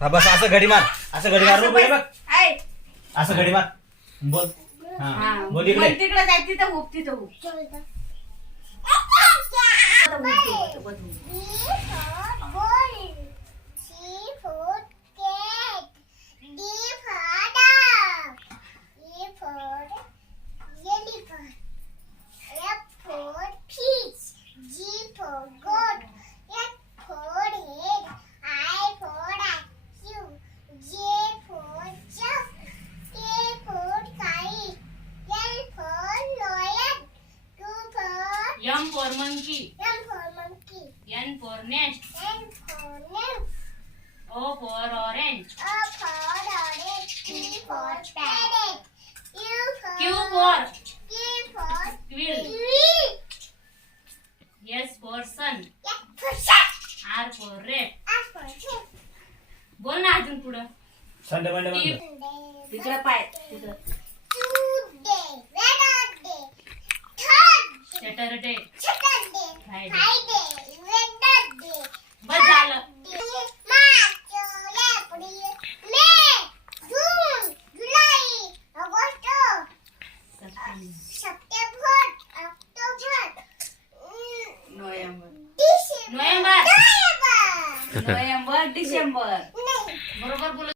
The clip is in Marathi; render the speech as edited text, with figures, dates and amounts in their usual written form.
हा बस असं घडी मार, असं घडी मार बघ, ऐ असं घडी मार. बोल. हा बोल इकडे. बोल तिकडे जाय, तिथं हुक, तिथं hook. M for monkey. N for nest. O for orange. Q for quill. S for sun. R for red. बोल ना अजून पुढं. Sunday Monday T. मंडे. तिकडं पाय तिकडं. Saturday. Friday. बस झालं. नोव्हेंबर डिसेंबर बरोबर बोल.